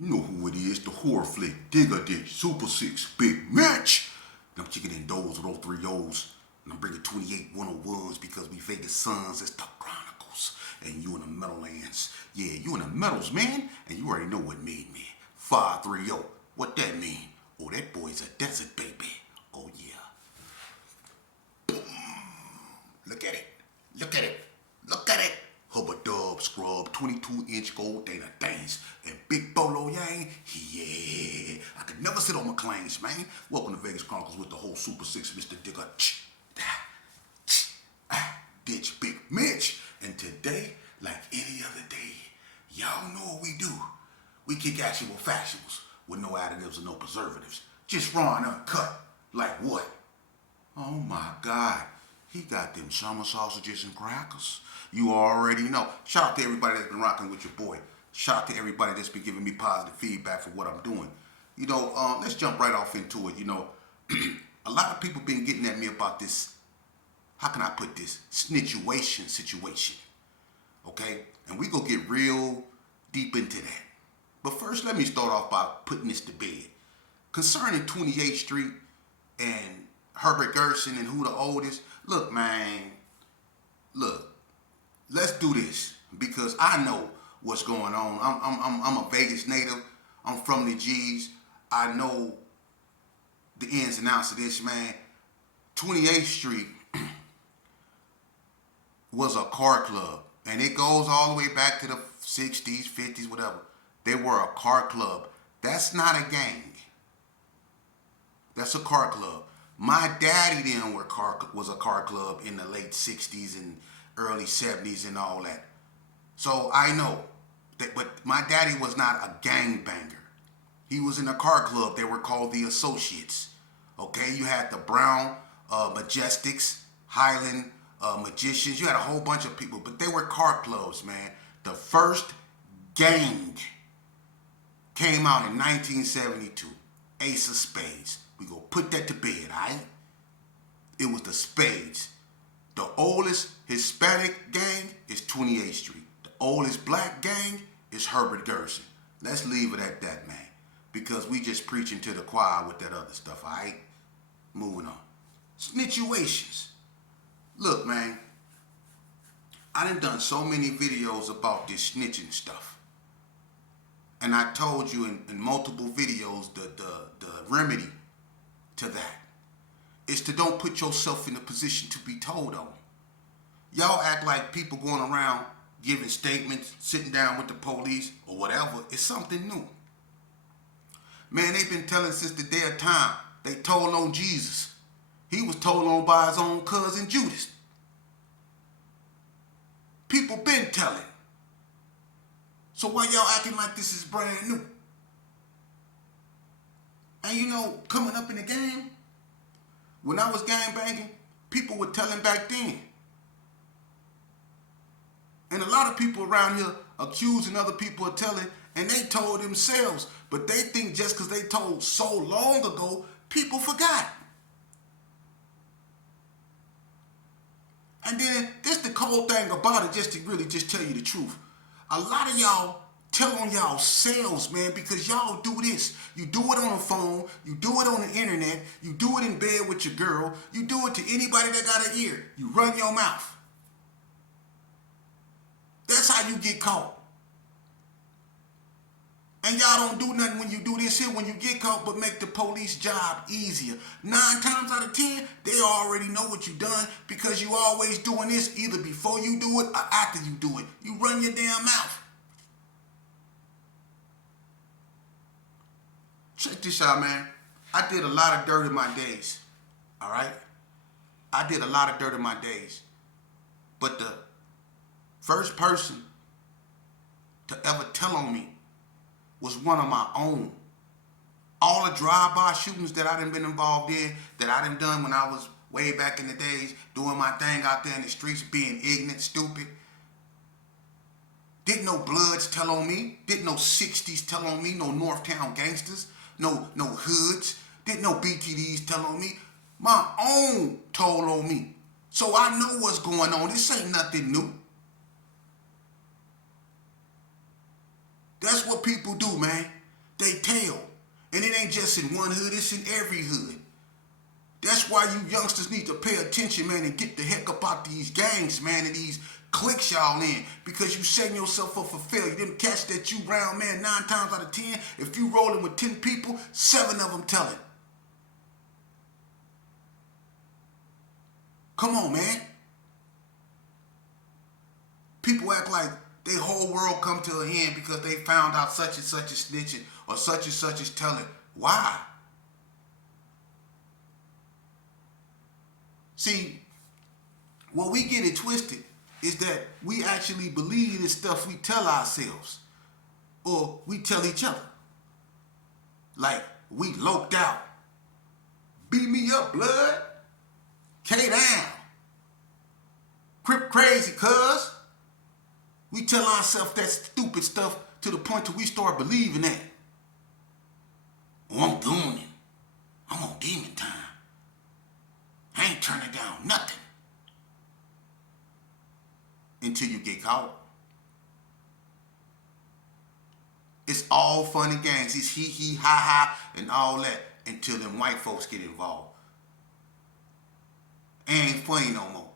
You know who it is, the horror flick, Digger Dick, Super 6, Big Mitch. And I'm kicking in those with those three O's. And I'm bringing 28 101s because we Vegas sons. It's the Chronicles. And you in the Meadowlands. Yeah, you in the Meadows, man. And you already know what made me. 530. What that mean? Oh, that boy's a desert baby. Oh, yeah. Look at it. Look at it. Look at it. Hubba Dub Scrub, 22-inch gold Dana Danes, and Big Bolo Yang. Yeah. I could never sit on my claims, man. Welcome to Vegas Chronicles with the whole Super 6, Mr. Digger. Ditch Big Mitch. And today, like any other day, y'all know what we do. We kick actual factuals with no additives or no preservatives. Just raw and uncut. Like what? Oh my God. He got them summer sausages and crackers. You already know. Shout out to everybody that's been rocking with your boy. Shout out to everybody that's been giving me positive feedback for what I'm doing. You know, let's jump right off into it. You know, a lot of people been getting at me about this, how can I put this, situation. Okay? And we gonna get real deep into that. But first, let me start off by putting this to bed. Concerning 28th Street and Herbert Gerson and who the oldest, look, man, look, let's do this because I know what's going on. I'm a Vegas native. I'm from the G's. I know the ins and outs of this, man. 28th Street was a car club, and it goes all the way back to the 60s, 50s, whatever. They were a car club. That's not a gang. That's a car club. My daddy then was a car club in the late 60s and early 70s and all that. So I know that, but my daddy was not a gangbanger. He was in a car club. They were called the Associates. Okay, you had the Brown Majestics, Highland Magicians. You had a whole bunch of people, but they were car clubs, man. The first gang came out in 1972. Ace of Spades. We gonna put that to bed, alright? It was the Spades. The oldest Hispanic gang is 28th Street. The oldest black gang is Herbert Gerson. Let's leave it at that, man. Because we just preaching to the choir with that other stuff, alright? Moving on. Snitchuations. Look, man. I done so many videos about this snitching stuff. And I told you in multiple videos the remedy to that is to don't put yourself in a position to be told on. Y'all act like people going around giving statements, sitting down with the police or whatever is something new. Man, they've been telling since the day of time. They told on Jesus. He was told on by his own cousin Judas. People been telling. So why y'all acting like this is brand new? And you know, coming up in the game, when I was gang banging, people were telling back then. And a lot of people around here accusing other people of telling, and they told themselves. But they think just because they told so long ago, people forgot. And then this the cold thing about it, just to really just tell you the truth. A lot of y'all tell on y'all selves, man, because y'all do this. You do it on the phone. You do it on the internet. You do it in bed with your girl. You do it to anybody that got an ear. You run your mouth. That's how you get caught. And y'all don't do nothing when you do this here, when you get caught, but make the police job easier. 9 times out of 10, they already know what you done because you always doing this either before you do it or after you do it. You run your damn mouth. Check this out, man. I did a lot of dirt in my days. All right? I did a lot of dirt in my days. But the first person to ever tell on me was one of my own. All the drive-by shootings that I done been involved in, that I done done when I was way back in the days, doing my thing out there in the streets, being ignorant, stupid. Didn't no Bloods tell on me. Didn't no 60s tell on me. No Northtown gangsters. No hoods. Didn't no BTDs tell on me. My own told on me. So I know what's going on. This ain't nothing new. That's what people do, man. ain't just in one hood, it's in every hood. That's why you youngsters need to pay attention, man, and get the heck up out these gangs, man, and these cliques y'all in, because you setting yourself up for failure. Them cats that you round, man, 9 times out of 10, if you rolling with 10 people, 7 of them tell it. Come on, man. People act like their whole world come to an end because they found out such and such is snitching or such and such is telling. Why? See, what we get it twisted is that we actually believe the stuff we tell ourselves or we tell each other. Like, we loped out. Beat me up, blood. K-down. Crip crazy, cuz. We tell ourselves that stupid stuff to the point till we start believing that. Oh, I'm doing it. I'm on demon time. I ain't turning down nothing. Until you get caught. It's all fun and games. It's hee ha ha and all that until them white folks get involved. It ain't funny no more.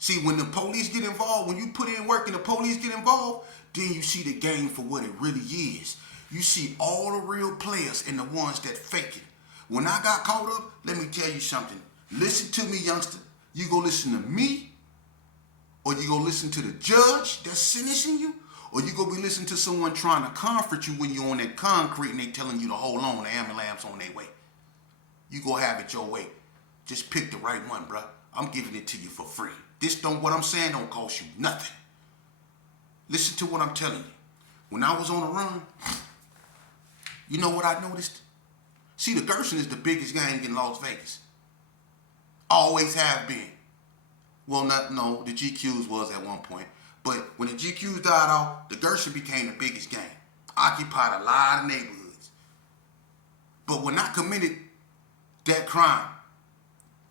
See, when the police get involved, when you put in work and the police get involved, then you see the game for what it really is. You see all the real players and the ones that fake it. When I got caught up, let me tell you something. Listen to me, youngster. You go listen to me, or you go listen to the judge that's sentencing you, or you go be listening to someone trying to comfort you when you're on that concrete and they telling you to hold on, the ambulance on their way. You go have it your way. Just pick the right one, bruh. I'm giving it to you for free. What I'm saying don't cost you nothing. Listen to what I'm telling you. When I was on the run, you know what I noticed? See, the Gerson is the biggest gang in Las Vegas. Always have been. Well, no, the GQs was at one point. But when the GQs died off, the Gerson became the biggest gang. Occupied a lot of neighborhoods. But when I committed that crime,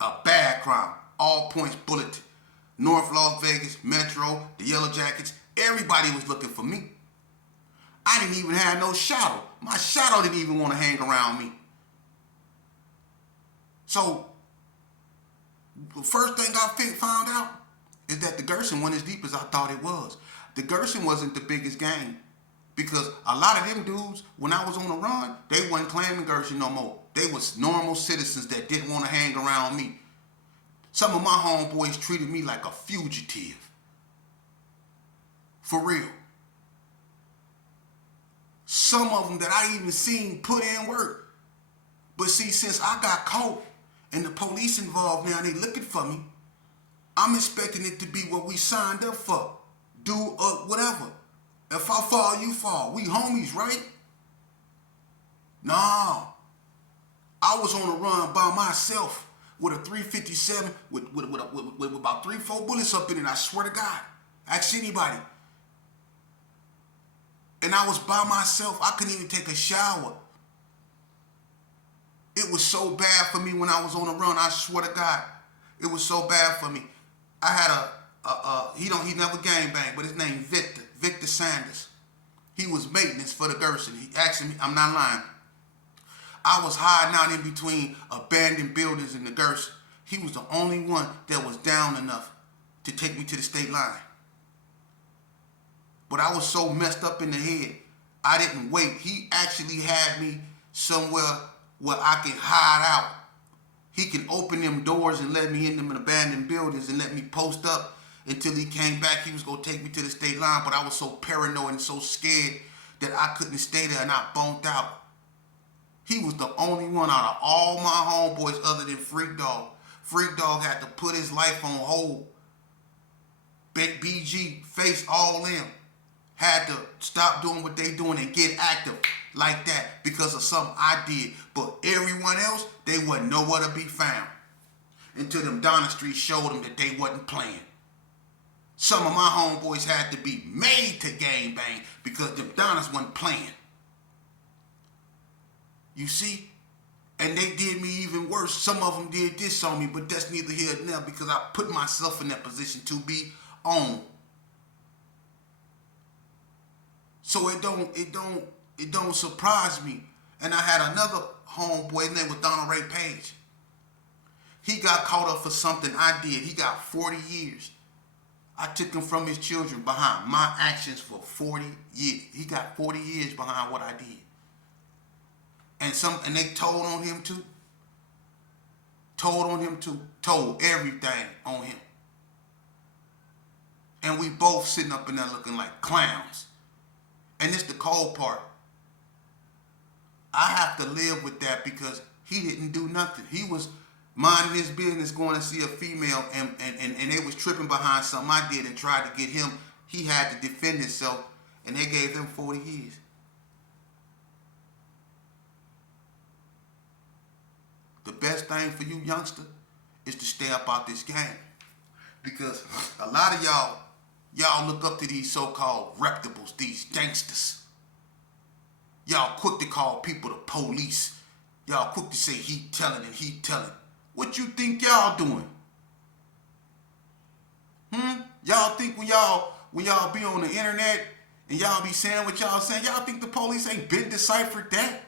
a bad crime, all points bulleted, North Las Vegas, Metro, the Yellow Jackets, everybody was looking for me. I didn't even have no shadow. My shadow didn't even want to hang around me. So, the first thing I found out is that the Gerson wasn't as deep as I thought it was. The Gerson wasn't the biggest gang because a lot of them dudes, when I was on the run, they wasn't claiming Gerson no more. They was normal citizens that didn't want to hang around me. Some of my homeboys treated me like a fugitive. For real. Some of them that I even seen put in work. But see, since I got caught and the police involved now, they looking for me, I'm expecting it to be what we signed up for. Do whatever. If I fall, you fall. We homies, right? Nah. I was on a run by myself with a 357 with about 3-4 bullets up in it. I swear to God. Ask anybody. And I was by myself. I couldn't even take a shower. It was so bad for me when I was on the run. I swear to God. It was so bad for me. I had he never gangbanged, but his name Victor Sanders. He was maintenance for the Gerson. He actually, I'm not lying. I was hiding out in between abandoned buildings in the Gerson. He was the only one that was down enough to take me to the state line. But I was so messed up in the head, I didn't wait. He actually had me somewhere where I could hide out. He can open them doors and let me in them abandoned buildings and let me post up until he came back. He was going to take me to the state line, but I was so paranoid and so scared that I couldn't stay there and I bumped out. He was the only one out of all my homeboys other than Freak Dog. Freak Dog had to put his life on hold. BG, Face, all them had to stop doing what they doing and get active like that because of something I did. But everyone else, they wasn't nowhere to be found until them Donna Street showed them that they wasn't playing. Some of my homeboys had to be made to gangbang because them Donnas wasn't playing. You see? And they did me even worse. Some of them did this on me, but that's neither here nor there because I put myself in that position to be on. So it don't surprise me. And I had another homeboy, his name was Donald Ray Page. He got caught up for something I did. He got 40 years. I took him from his children behind my actions for 40 years. He got 40 years behind what I did. And they told on him too. Told everything on him. And we both sitting up in there looking like clowns. And it's the cold part. I have to live with that because he didn't do nothing. He was minding his business, going to see a female, and they was tripping behind something I did and tried to get him. He had to defend himself, and they gave him 40 years. The best thing for you, youngster, is to stay up out this game. Because a lot of y'all look up to these so-called reputables, these gangsters. Y'all quick to call people the police. Y'all quick to say he telling and he telling. What you think y'all doing? Y'all think when y'all be on the internet and y'all be saying what y'all saying, y'all think the police ain't been deciphered that?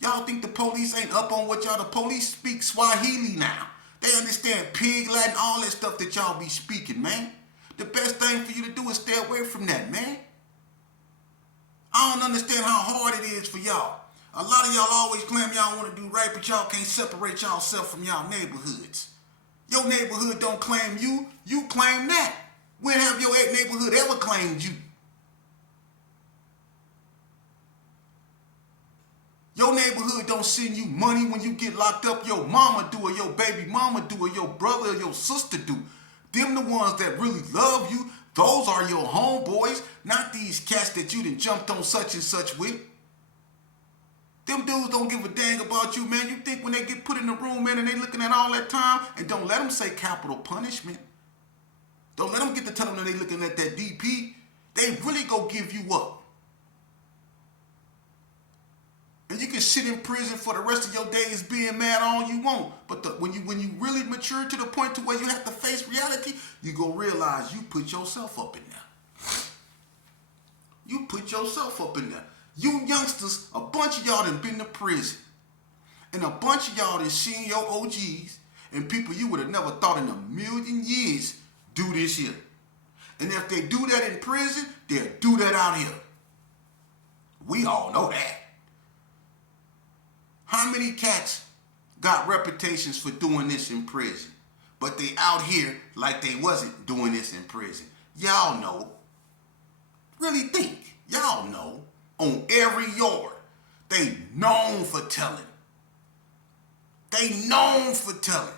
Y'all think the police ain't up on what y'all, the police speak Swahili now. They understand pig Latin, all that stuff that y'all be speaking, man. The best thing for you to do is stay away from that, man. I don't understand how hard it is for y'all. A lot of y'all always claim y'all want to do right, but y'all can't separate yourself from y'all neighborhoods. Your neighborhood don't claim you, you claim that. When have your neighborhood ever claimed you? Your neighborhood don't send you money when you get locked up. Your mama do, or your baby mama do, or your brother or your sister do. Them the ones that really love you. Those are your homeboys, not these cats that you done jumped on such and such with. Them dudes don't give a dang about you, man. You think when they get put in the room, man, and they looking at all that time, and don't let them say capital punishment. Don't let them get to tell them that they looking at that DP. They really go give you up. And you can sit in prison for the rest of your days being mad all you want. But when you really mature to the point to where you have to face reality, you go realize you put yourself up in there. You put yourself up in there. You youngsters, a bunch of y'all done been to prison. And a bunch of y'all done seen your OGs and people you would have never thought in a million years do this here. And if they do that in prison, they'll do that out here. We all know that. How many cats got reputations for doing this in prison, but they out here like they wasn't doing this in prison? Y'all know. Really think. Y'all know. On every yard, they known for telling. They known for telling.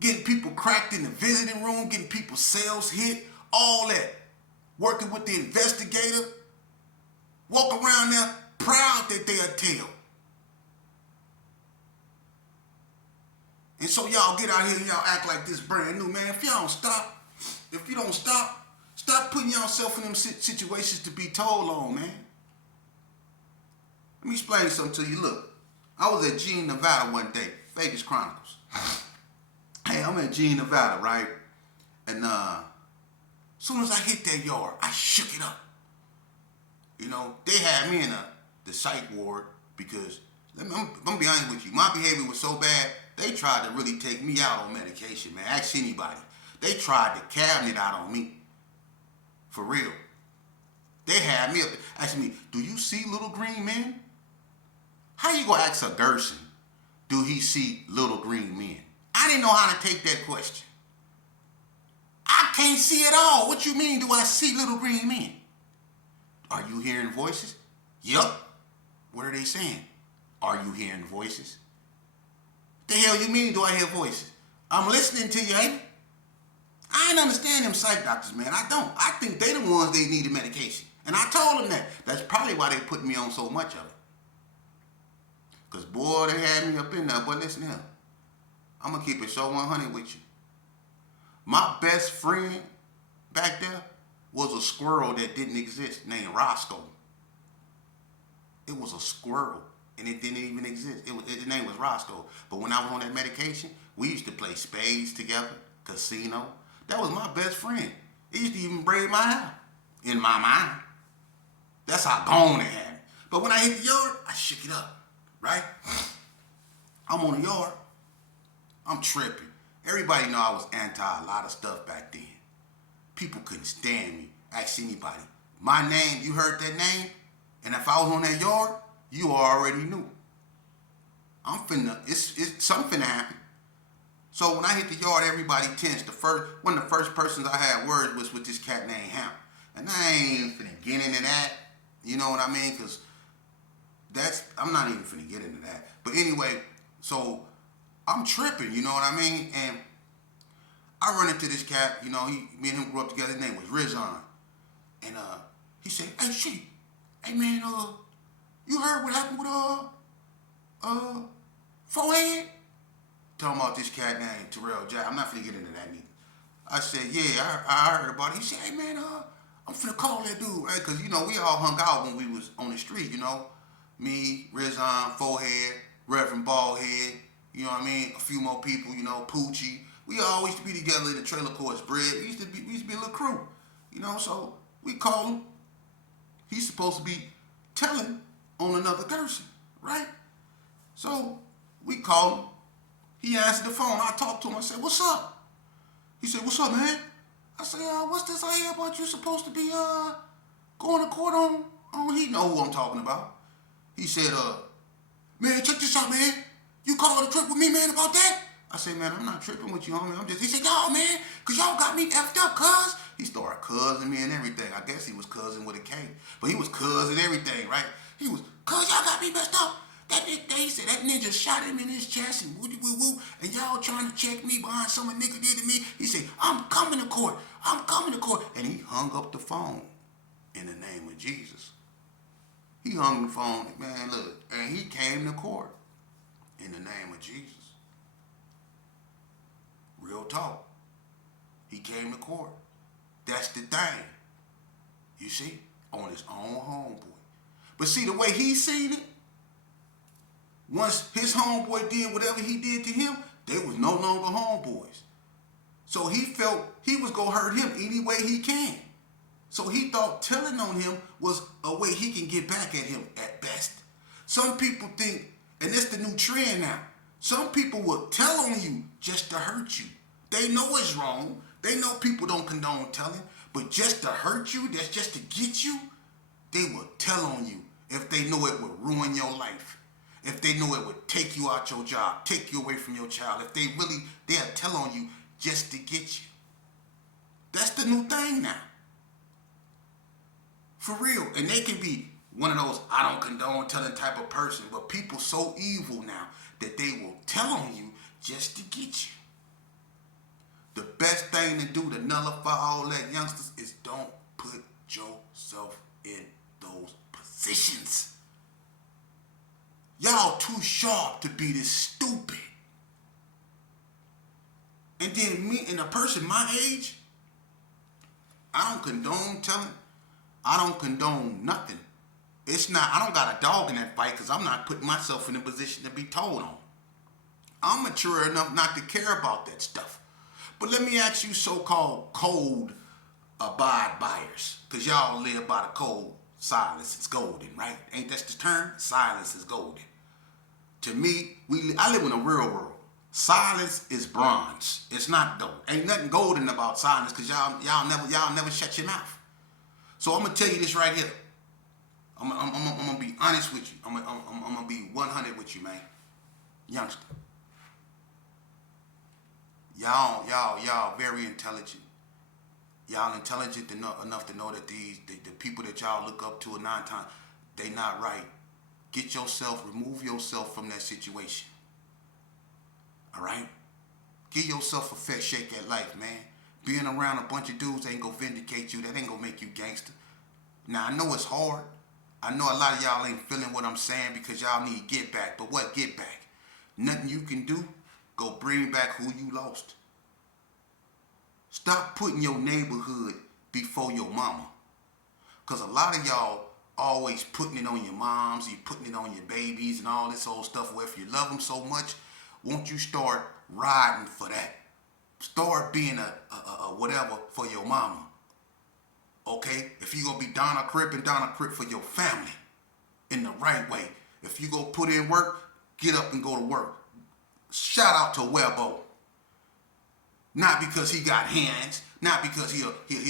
Getting people cracked in the visiting room, getting people's cells hit, all that. Working with the investigator. Walk around there proud that they a tell. And so y'all get out here and y'all act like this brand new, man. If you don't stop, stop putting yourself in them situations to be told on, man. Let me explain something to you. Look, I was at Gene, Nevada one day, Vegas Chronicles. Hey, I'm at Gene, Nevada, right? And as soon as I hit that yard, I shook it up. You know, they had me in the psych ward because, I'm gonna be honest with you, my behavior was so bad, they tried to really take me out on medication, man. Ask anybody. They tried to cabinet out on me. For real. They had me up asking me, do you see little green men? How you gonna ask a Gerson, do he see little green men? I didn't know how to take that question. I can't see at all. What you mean, do I see little green men? Are you hearing voices? Yup. What are they saying? Are you hearing voices? The hell you mean, do I hear voices? I'm listening to you, ain't it? I ain't understand them psych doctors, man. I don't. I think they the ones they needed medication. And I told them that. That's probably why they put me on so much of it. Because, boy, they had me up in there. But listen here. I'm going to keep it so 100 with you. My best friend back there was a squirrel that didn't exist named Roscoe. It was a squirrel. And it didn't even exist. The name was Roscoe. But when I was on that medication, we used to play spades together, casino. That was my best friend. He used to even braid my hair. In my mind. That's how gone they had me. But when I hit the yard, I shook it up, right? I'm on the yard. I'm tripping. Everybody know I was anti a lot of stuff back then. People couldn't stand me. Ask anybody. My name, you heard that name? And if I was on that yard, you already knew. It's something finna happen. So when I hit the yard, everybody tensed. One of the first persons I had words was with this cat named Ham. And I ain't finna get into that. You know what I mean? Because I'm not even finna get into that. But anyway, so I'm tripping, you know what I mean? And I run into this cat, you know, me and him grew up together. His name was Rizon. And he said, hey, shit, hey man, you heard what happened with Forehead? Talking about this cat named Terrell Jack. I'm not finna get into that neither. I said, yeah, I heard about it. He said, hey man, I'm finna call that dude, right? Cause you know, we all hung out when we was on the street, you know. Me, Rizon, Forehead, Reverend Baldhead, you know what I mean? A few more people, you know, Poochie. We all used to be together in the trailer courts, bread. We used to be a little crew, you know, so we call him. He's supposed to be telling on another person, right? So we call him. He answered the phone. I talked to him. I said, what's up? He said, what's up, man? I said, what's this I hear about you supposed to be going to court on? He know who I'm talking about. He said, man, check this out, man. You called a trip with me, man, about that? I said, man, I'm not tripping with you, homie. He said, y'all, man, because y'all got me effed up, cuz. He started cussing me and everything. I guess he was cussing with a K. But he was cussing everything, right? He was, cuz y'all got me messed up. He said, that ninja shot him in his chest and woo-woo-woo, and y'all trying to check me behind something a nigga did to me. He said, I'm coming to court. I'm coming to court. And he hung up the phone in the name of Jesus. He hung the phone, man, look, and he came to court in the name of Jesus. Real talk. He came to court. That's the thing. You see? On his own homeboy. But see, the way he seen it, once his homeboy did whatever he did to him, they was no longer homeboys. So he felt he was going to hurt him any way he can. So he thought telling on him was a way he can get back at him at best. Some people think, and it's the new trend now, some people will tell on you just to hurt you. They know it's wrong. They know people don't condone telling, but just to hurt you, that's just to get you, they will tell on you if they know it would ruin your life. If they know it would take you out your job, take you away from your child. If they'll tell on you just to get you. That's the new thing now. For real. And they can be one of those I don't condone telling type of person, but people so evil now that they will tell on you just to get you. The best thing to do to nullify all that, youngsters, is don't put yourself in those positions. Y'all too sharp to be this stupid. And then me and a person my age, I don't condone telling. I don't condone nothing. I don't got a dog in that fight because I'm not putting myself in a position to be told on. I'm mature enough not to care about that stuff. But let me ask you so-called code abide buyers, because y'all live by the code, silence is golden, right? Ain't that the term? Silence is golden. To me, I live in a real world. Silence is bronze. It's not gold. Ain't nothing golden about silence because y'all never shut your mouth. So I'm gonna tell you this right here. I'm gonna be honest with you. I'm gonna be 100 with you, man. Youngster. Y'all very intelligent. Y'all intelligent enough to know that the people that y'all look up to 9 times, they not right. Remove yourself from that situation. All right? Give yourself a fair shake at life, man. Being around a bunch of dudes ain't gonna vindicate you. That ain't gonna make you gangster. Now, I know it's hard. I know a lot of y'all ain't feeling what I'm saying because y'all need get back. But what get back? Nothing you can do. Go bring back who you lost. Stop putting your neighborhood before your mama. Because a lot of y'all always putting it on your moms, you putting it on your babies and all this old stuff. Where if you love them so much, won't you start riding for that? Start being a whatever for your mama. Okay? If you're going to be Donna Crip and Donna Crip for your family. in the right way. If you go put in work, get up and go to work. Shout out to Webbo. Not because he got hands, not because he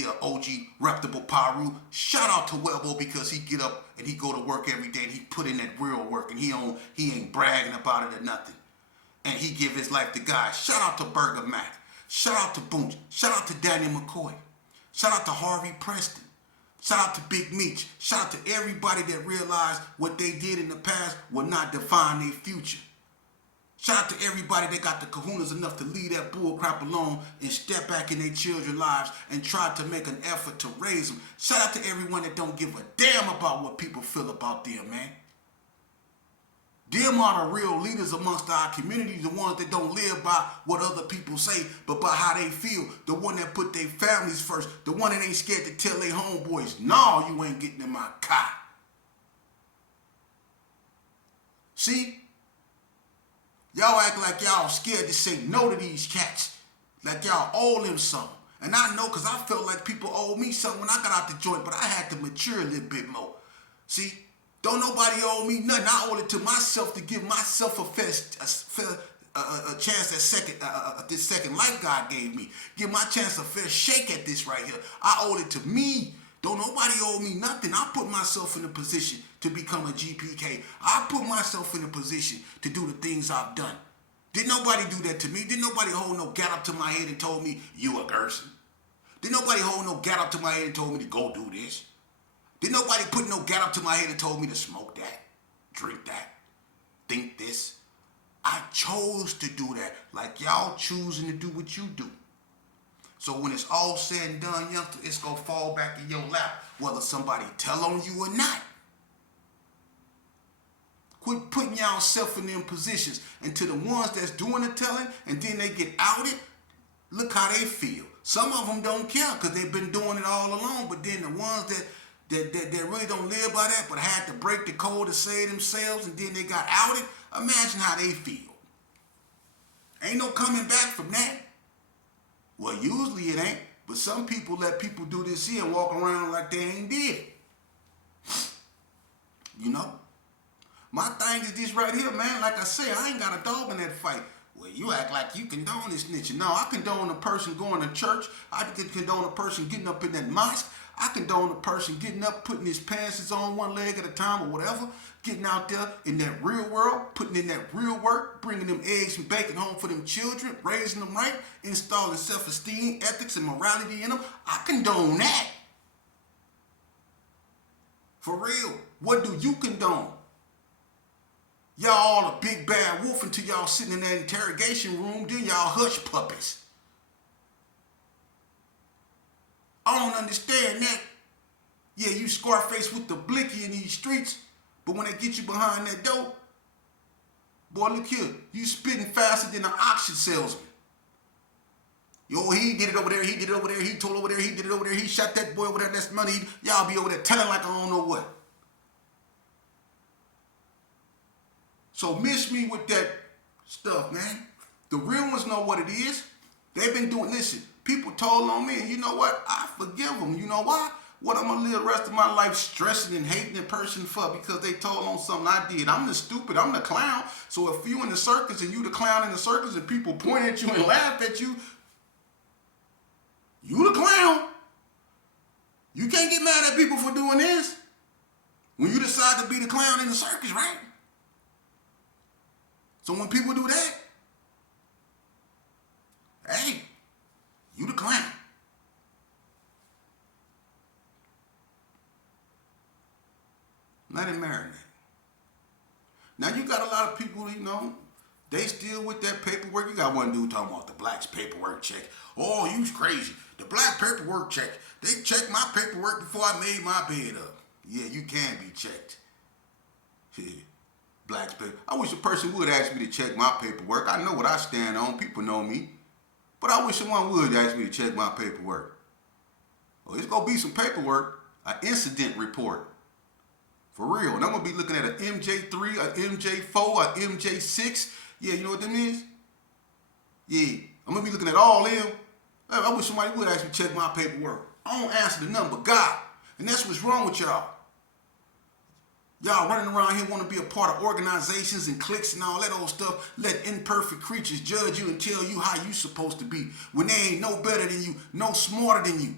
a OG reputable Paru. Shout out to Webbo because he get up and he go to work every day and he put in that real work and he ain't bragging about it or nothing. And he give his life to God. Shout out to Burger Mac. Shout out to Boonch. Shout out to Daniel McCoy. Shout out to Harvey Preston. Shout out to Big Meech. Shout out to everybody that realized what they did in the past will not define their future. Shout out to everybody that got the kahunas enough to leave that bull crap alone and step back in their children's lives and try to make an effort to raise them. Shout out to everyone that don't give a damn about what people feel about them, man. Them are the real leaders amongst our community, the ones that don't live by what other people say, but by how they feel. The one that put their families first. The one that ain't scared to tell their homeboys, no, you ain't getting in my car. See? Y'all act like y'all scared to say no to these cats. Like y'all owe them something. And I know because I felt like people owed me something when I got out the joint, but I had to mature a little bit more. See? Don't nobody owe me nothing. I owe it to myself to give myself a chance at this second life God gave me. Give my chance a fair shake at this right here. I owe it to me. Don't nobody owe me nothing. I put myself in a position to become a GPK. I put myself in a position to do the things I've done. Did nobody do that to me? Did nobody hold no gat up to my head and told me, you a Gerson? Did nobody hold no gat up to my head and told me to go do this? Did nobody put no gat up to my head and told me to smoke that, drink that, think this? I chose to do that, like y'all choosing to do what you do. So when it's all said and done, youngster, it's going to fall back in your lap, whether somebody tell on you or not. Quit putting yourself in them positions. And to the ones that's doing the telling and then they get outed, look how they feel. Some of them don't care because they've been doing it all along, but then the ones that really don't live by that but had to break the code to save themselves and then they got outed, imagine how they feel. Ain't no coming back from that. Well, usually it ain't, but some people let people do this here and walk around like they ain't did. You know? My thing is this right here, man. Like I say, I ain't got a dog in that fight. Well, you act like you condone this snitching. No, I condone a person going to church. I condone a person getting up in that mosque. I condone a person getting up, putting his pants on one leg at a time or whatever, getting out there in that real world, putting in that real work, bringing them eggs and bacon home for them children, raising them right, installing self-esteem, ethics, and morality in them. I condone that. For real. What do you condone? Y'all all a big bad wolf until y'all sitting in that interrogation room, then y'all hush puppies. I don't understand that. Yeah, you Scarface with the blicky in these streets, but when they get you behind that door, boy, look here, you spitting faster than an auction salesman. Yo, he did it over there, he did it over there, he told over there, he did it over there, he shot that boy over there, that's money. Y'all be over there telling like I don't know what. So miss me with that stuff, man. The real ones know what it is. They've been doing, listen, people told on me, and you know what? I forgive them. You know why? What I'm going to live the rest of my life stressing and hating a person for because they told on something I did. I'm the stupid. I'm the clown. So if you in the circus and you the clown in the circus and people point at you and laugh at you, you the clown. You can't get mad at people for doing this when you decide to be the clown in the circus, right? So when people do that, hey, you the clown. Let it marinate. Now you got a lot of people, you know, they still with that paperwork. You got one dude talking about the black's paperwork check. Oh, you's crazy. The black paperwork check. They checked my paperwork before I made my bed up. Yeah, you can be checked. Black's paper. I wish a person would ask me to check my paperwork. I know what I stand on. People know me. But I wish someone would ask me to check my paperwork. Well, it's going to be some paperwork. An incident report. For real. And I'm going to be looking at an MJ3, an MJ4, an MJ6. Yeah, you know what them is? Yeah. I'm going to be looking at all them. I wish somebody would ask me to check my paperwork. I don't answer the number, God. And that's what's wrong with y'all. Y'all running around here want to be a part of organizations and cliques and all that old stuff. Let imperfect creatures judge you and tell you how you supposed to be when they ain't no better than you, no smarter than you.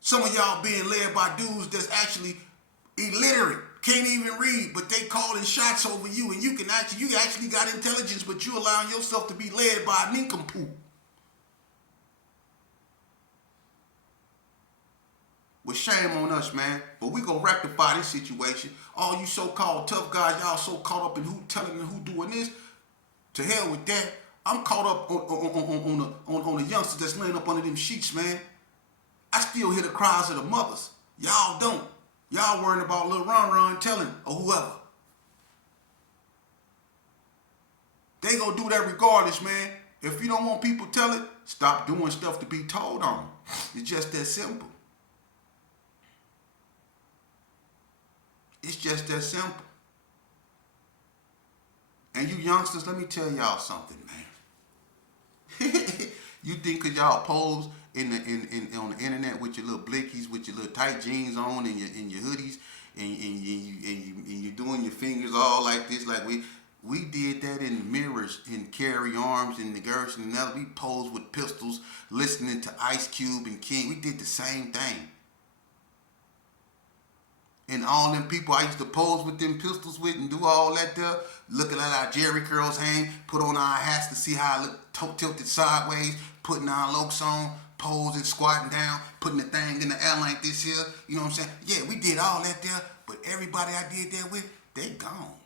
Some of y'all being led by dudes that's actually illiterate, can't even read, but they calling shots over you, and you actually got intelligence, but you allowing yourself to be led by a nincompoop. Well, shame on us, man. But we gonna rectify this situation. All you so-called tough guys, y'all so caught up in who telling and who doing this. To hell with that. I'm caught up on the youngsters that's laying up under them sheets, man. I still hear the cries of the mothers. Y'all don't. Y'all worrying about little Ron telling or whoever. They gonna do that regardless, man. If you don't want people telling, stop doing stuff to be told on. It's just that simple. It's just that simple. And you youngsters, let me tell y'all something, man. You think cause y'all pose on the internet with your little blickies, with your little tight jeans on and your hoodies, and you doing your fingers all like this, like we did that in the mirrors and Carry Arms and the Gerson and other. We posed with pistols, listening to Ice Cube and King. We did the same thing. And all them people I used to pose with them pistols with and do all that there, looking at our Jerry curls hang, put on our hats to see how it looked tilted sideways, putting our lokes on, posing, squatting down, putting the thing in the air like this here. You know what I'm saying? Yeah, we did all that there, but everybody I did that with, they gone.